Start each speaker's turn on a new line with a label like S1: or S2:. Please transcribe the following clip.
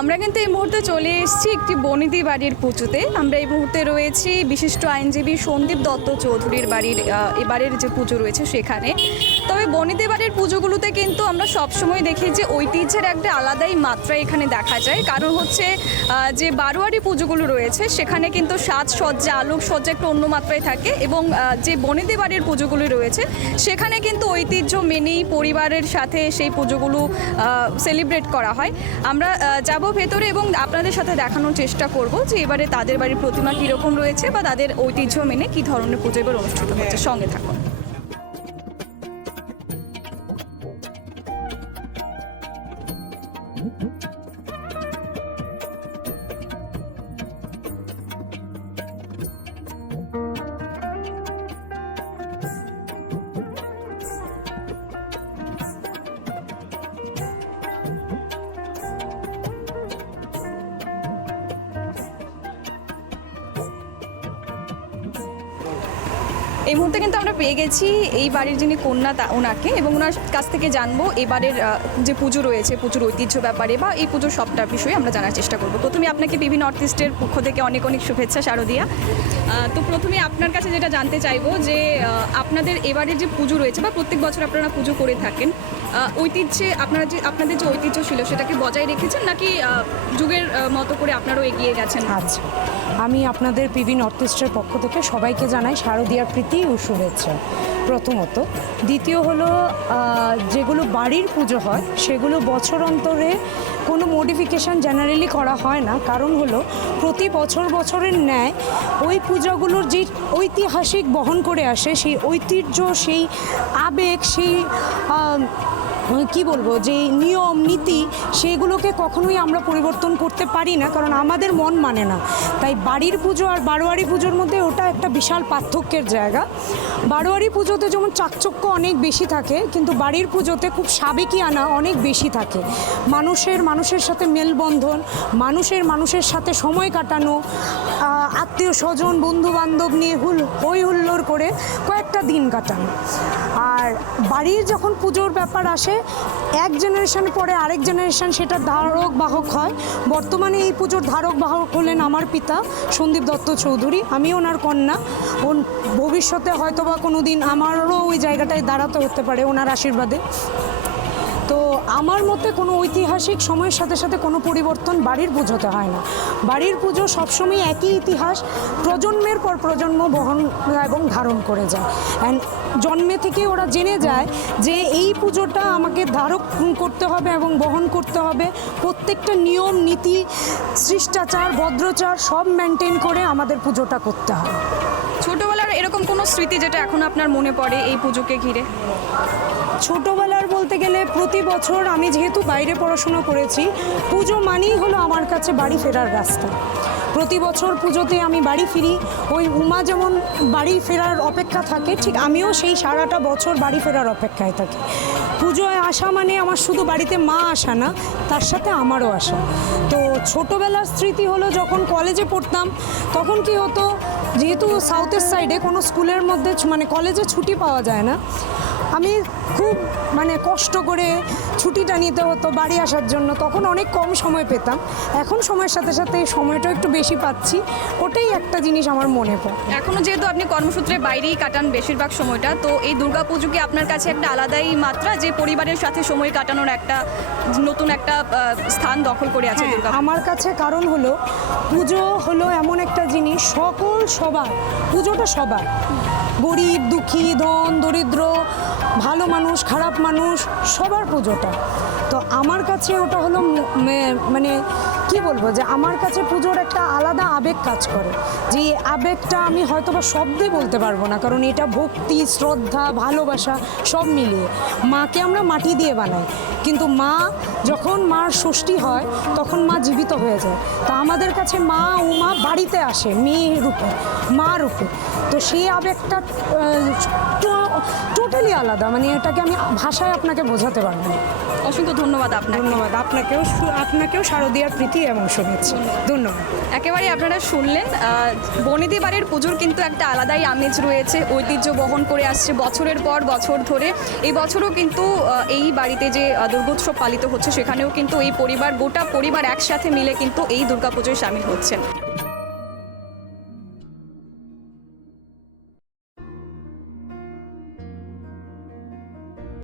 S1: আমরা কিন্তু এই মুহূর্তে চলে এসেছি একটি বনিদি বাড়ির পুজোতে। আমরা এই মুহূর্তে রয়েছি বিশিষ্ট আইনজীবী সন্দীপ দত্ত চৌধুরীর বাড়ির এবারের যে পুজো রয়েছে সেখানে। তবে বনিদি বাড়ির পুজোগুলোতে কিন্তু আমরা সবসময় দেখি যে ঐতিহ্যের একটা আলাদাই মাত্রা এখানে দেখা যায়। কারণ হচ্ছে যে বারোয়ারি পুজোগুলো রয়েছে, সেখানে কিন্তু সাজসজ্জা আলোক সজ্জা একটু অন্য মাত্রায় থাকে এবং যে বনিদি বাড়ির পুজোগুলো রয়েছে, সেখানে কিন্তু ঐতিহ্য মেনেই পরিবারের সাথে সেই পুজোগুলো সেলিব্রেট করা হয়। আমরা যাব ভেতরে এবং আপনাদের সাথে দেখানোর চেষ্টা করব যে এবারে তাদের বাড়ির প্রতিমা কীরকম রয়েছে বা তাদের ঐতিহ্য মেনে কী ধরনের পুজো এবার অনুষ্ঠিত হচ্ছে। সঙ্গে থাকুন। এই মুহূর্তে কিন্তু আমরা পেয়ে গেছি এই বাড়ির যিনি কন্যা তা ওনাকে এবং ওনার কাছ থেকে জানব এবারের যে পুজো রয়েছে, পুজোর ঐতিহ্য ব্যাপারে বা এই পুজোর সবটা বিষয়ে আমরা জানার চেষ্টা করব। প্রথমে আপনাকে বিভিন্ন আর্টিস্টের পক্ষ থেকে অনেক অনেক শুভেচ্ছা, শারদিয়া। তো প্রথমে আপনার কাছে যেটা জানতে চাইব যে আপনাদের এবারের যে পুজো রয়েছে বা প্রত্যেক বছর আপনারা পুজো করে থাকেন ঐতিহ্যে আপনারা যে আপনাদের যে ঐতিহ্য ছিল সেটাকে বজায় রেখেছেন নাকি যুগের মতো করে আপনারাও এগিয়ে গেছেন?
S2: আচ্ছা আমি আপনাদের পিভি নর্থ ইস্টের পক্ষ থেকে সবাইকে জানাই শারদীয়ার প্রীতি ও শুভেচ্ছা। প্রথমত, দ্বিতীয় হলো যেগুলো বাড়ির পুজো হয়, সেগুলো বছর অন্তরে কোনো মডিফিকেশান জেনারেলি করা হয় না। কারণ হলো, প্রতি বছর বছরের ন্যায় ওই পূজাগুলোর যে ঐতিহাসিক বহন করে আসে, সেই ঐতিহ্য, সেই আবেগ, সেই কি বলব, যে নিয়ম, নীতি, সেগুলোকে কখনোই আমরা পরিবর্তন করতে পারি না, কারণ আমাদের মন মানে না। তাই বাড়ির পুজো আর বারোয়ারি পুজোর মধ্যে ওটা একটা বিশাল পার্থক্যের জায়গা। বারোয়ারি পুজোতে যেমন চাকচক্য অনেক বেশি থাকে, কিন্তু বাড়ির পুজোতে খুব সাবেকি আনা অনেক বেশি থাকে। মানুষের মানুষের সাথে মেলবন্ধন, মানুষের মানুষের সাথে সময় কাটানো আত্মীয় স্বজন বন্ধু বান্ধব নিয়ে হুল হই হুল্লোড় করে কয়েকটা দিন কাটানো। আর বাড়ির যখন পুজোর ব্যাপার আসে এক জেনারেশন পরে আরেক জেনারেশন সেটা ধারক বাহক হয়। বর্তমানে এই পুজোর ধারক বাহক হলেন আমার পিতা সন্দীপ দত্ত চৌধুরী। আমি ওনার কন্যা। ওন ভবিষ্যতে হয়তোবা কোনো দিন আমারও ওই জায়গাটায় দাঁড়াতে হতে পারে ওনার আশীর্বাদে। তো আমার মতে কোনো ঐতিহাসিক সময়ের সাথে সাথে কোনো পরিবর্তন বাড়ির পুজোতে হয় না। বাড়ির পুজো সবসময় একই ইতিহাস প্রজন্মের পর প্রজন্ম বহন এবং ধারণ করে যায়। অ্যান্ড জন্মে থেকে ওরা জেনে যায় যে এই পুজোটা আমাকে ধারক করতে হবে এবং বহন করতে হবে। প্রত্যেকটা নিয়ম নীতি শিষ্টাচার ভদ্রচার সব মেনটেন করে আমাদের পুজোটা করতে হয়।
S1: ছোটোবেলার এরকম কোনো স্মৃতি যেটা এখন আপনার মনে পড়ে এই পুজোকে ঘিরে?
S2: ছোটোবেলার বলতে গেলে প্রতি বছর আমি যেহেতু বাইরে পড়াশোনা করেছি, পুজো মানেই হলো আমার কাছে বাড়ি ফেরার রাস্তা। প্রতি বছর পুজোতে আমি বাড়ি ফিরি, ওই উমা যেমন বাড়ি ফেরার অপেক্ষা থাকে, ঠিক আমিও সেই সারাটা বছর বাড়ি ফেরার অপেক্ষায় থাকি। পুজোয় আসা মানে আমার শুধু বাড়িতে মা আসা না, তার সাথে আমারও আসা। তো ছোটোবেলার স্মৃতি হলো যখন কলেজে পড়তাম, তখন কি হতো, যেহেতু সাউথের সাইডে কোনো স্কুলের মধ্যে মানে কলেজে ছুটি পাওয়া যায় না আমি খুব মানে কষ্ট করে ছুটিটা নিতে হতো বাড়ি আসার জন্য তখন অনেক কম সময় পেতাম। এখন সময়ের সাথে সাথে এই সময়টা একটু বেশি পাচ্ছি ওটাই একটা জিনিস আমার মনে পড়ে।
S1: এখনও যেহেতু আপনি কর্মসূত্রে বাইরেই কাটান বেশিরভাগ সময়টা তো এই দুর্গাপুজো কি আপনার কাছে একটা আলাদাই মাত্রা যে পরিবারের সাথে সময় কাটানোর একটা নতুন একটা স্থান দখল করে আছে
S2: হ্যাঁ, আমার কাছে কারণ হলো পুজো হলো এমন একটা জিনিস, সকল সবার, পুজোটা সবার। গরিব, দুঃখী, ধন, দরিদ্র, ভালো মানুষ, খারাপ মানুষ, সবার পুজোটা। তো আমার কাছে ওটা হলো মানে কি বলব যে আমার কাছে পুজোর একটা আলাদা আবেগ কাজ করে? যে আবেগটা আমি হয়তো বা শব্দে বলতে পারব না কারণ এটা ভক্তি শ্রদ্ধা ভালোবাসা সব মিলিয়ে। মাকে আমরা মাটি দিয়ে বানাই কিন্তু মা যখন মার ষষ্ঠী হয় তখন মা জীবিত হয়ে যায়। তা আমাদের কাছে মা উমা বাড়িতে আসে মেয়ে রূপে মা রূপে। তো সেই আবেগটা টোটালি আলাদা মানে এটাকে আমি ভাষায় আপনাকে বোঝাতে পারব না।
S1: অসংখ্য ধন্যবাদ আপনাকে।
S2: ধন্যবাদ। আপনাকেও আপনাকেও শারদীয়ার প্রীতি এবং শুভেচ্ছা। ধন্যবাদ।
S1: একেবারে আপনারা শুনলেন বনেদি বাড়ির পুজোর কিন্তু একটা আলাদাই আমেজ রয়েছে, ঐতিহ্য বহন করে আসছে বছরের পর বছর ধরে। এই বছরও কিন্তু এই বাড়িতে যে দুর্গোৎসব পালিত হচ্ছে, সেখানেও কিন্তু এই পরিবার, গোটা পরিবার একসাথে মিলে কিন্তু এই দুর্গাপুজোয় সামিল হচ্ছেন।